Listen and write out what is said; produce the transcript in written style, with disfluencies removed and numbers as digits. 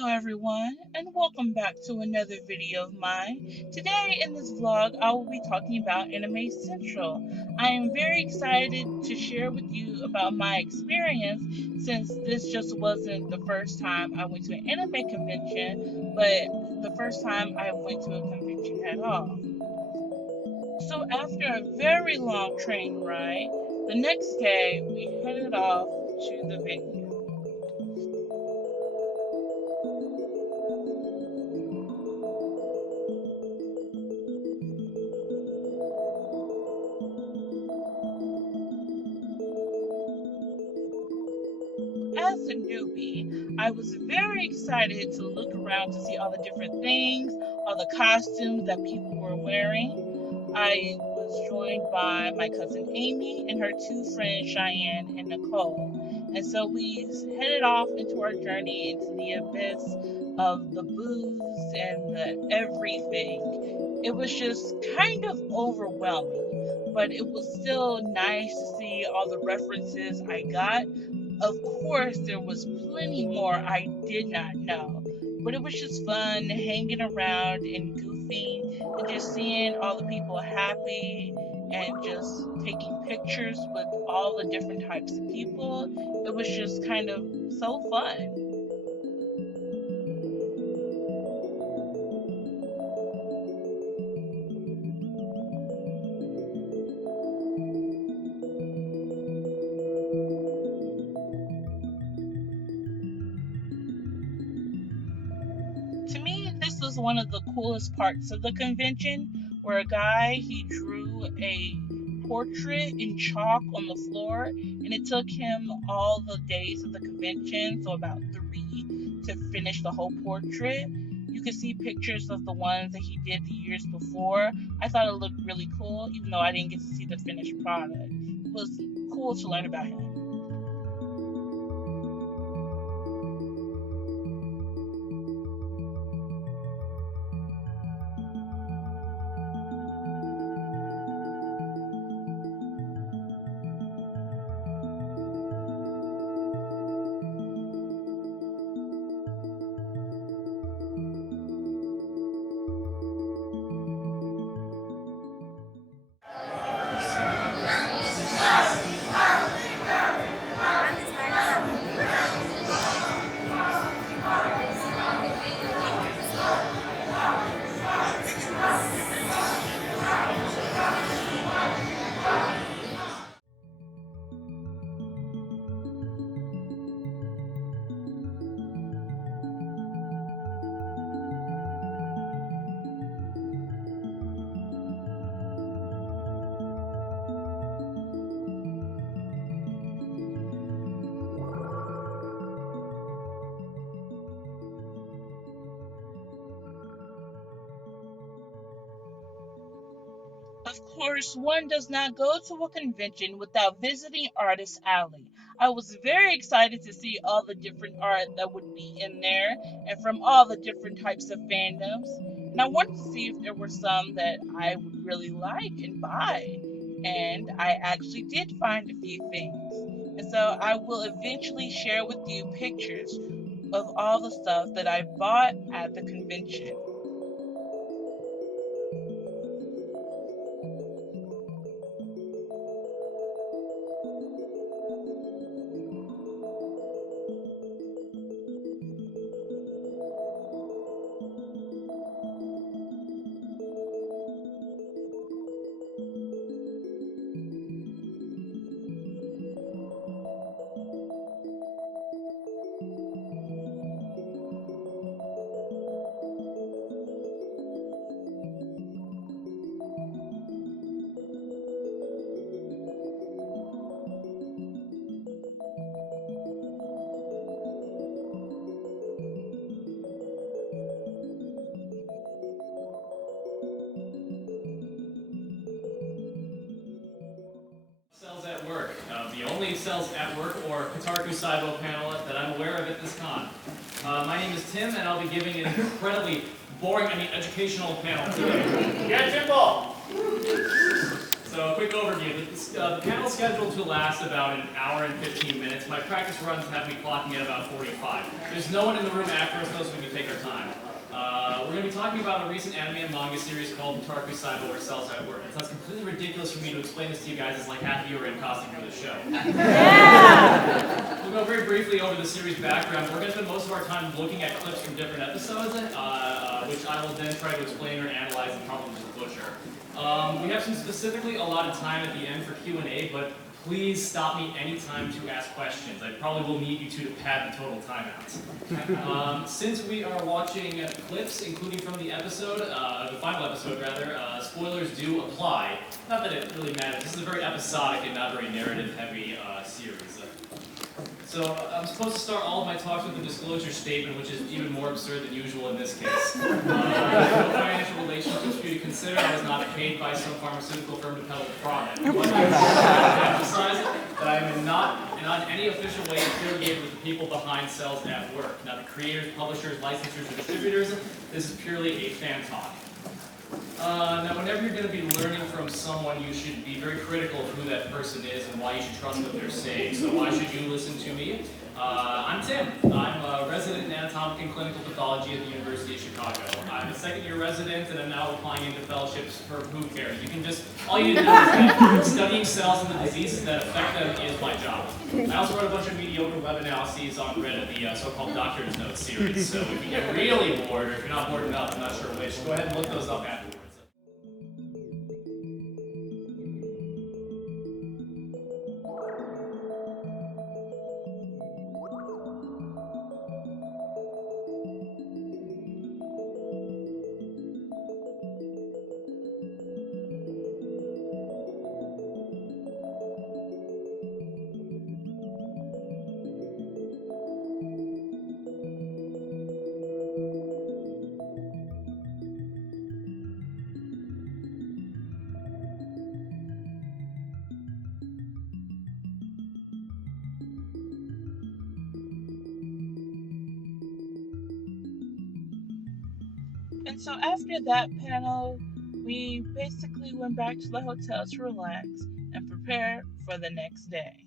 Hello everyone, and welcome back to another video of mine. Today in this vlog, I will be talking about Anime Central. I am very excited to share with you about my experience since this just wasn't the first time I went to an anime convention, but the first time I went to a convention at all. So after a very long train ride, the next day we headed off to the venue. As a newbie, I was very excited to look around to see all the different things, all the costumes that people were wearing. I was joined by my cousin Amy and her two friends, Cheyenne and Nicole. And so we headed off into our journey into the abyss of the booths and the everything. It was just kind of overwhelming, but it was still nice to see all the references I got. Of course, there was plenty more I did not know, but it was just fun hanging around and goofing and just seeing all the people happy and just taking pictures with all the different types of people. It was just kind of so fun. To me, this was one of the coolest parts of the convention, where a guy he drew a portrait in chalk on the floor, and it took him all the days of the convention, so about three, to finish the whole portrait. You could see pictures of the ones that he did the years before. I thought it looked really cool, even though I didn't get to see the finished product. It was cool to learn about him. Of course, one does not go to a convention without visiting Artist Alley. I was very excited to see all the different art that would be in there and from all the different types of fandoms. And I wanted to see if there were some that I would really like and buy. And I actually did find a few things. And so I will eventually share with you pictures of all the stuff that I bought at the convention. Cells at work. The only cells at work or Kotaku Saibo panel that I'm aware of at this con. My name is Tim, and I'll be giving an incredibly boring, educational panel today. Yeah, Jimbo! So So a quick overview. The panel is scheduled to last about an hour and 15 minutes. My practice runs have me clocking at about 45. There's no one in the room after us, though, so we can take our time. We're going to be talking about a recent anime and manga series called Tarku Saibo, or Cells at Work. It sounds completely ridiculous for me to explain this to you guys. It's like half of you are in costume for the show. We'll go very briefly over the series background. We're going to spend most of our time looking at clips from different episodes, which I will then try to explain or analyze and probably just butcher. We have some specifically allotted time at the end for Q&A, but please stop me anytime to ask questions. I probably will need you two to pad the total timeouts. Since we are watching clips, including from the episode, the final episode rather, spoilers do apply. Not that it really matters. This is a very episodic and not very narrative-heavy series. So I'm supposed to start all of my talks with a disclosure statement, which is even more absurd than usual in this case. No financial relationships for you to consider. I was not paid by some pharmaceutical firm to peddle the product. But I emphasize that I am not in any official way affiliated with the people behind Cells at Work. Not the creators, publishers, licensors, or distributors. This is purely a fan talk. Now, whenever you're going to be learning from someone, you should be very critical of who that person is and why you should trust what they're saying. So why should you listen to me? I'm Tim. I'm a resident in anatomic and clinical pathology at the University of Chicago. I'm a second-year resident, and I'm now applying into fellowships for who cares. You can just, all you need to know is that studying cells and the diseases that affect them is my job. I also wrote a bunch of mediocre web analyses on Reddit, the so-called Doctor's Notes series. So if you get really bored, or if you're not bored enough, I'm not sure which, go ahead and look those up afterwards. And so after that panel, we basically went back to the hotel to relax and prepare for the next day.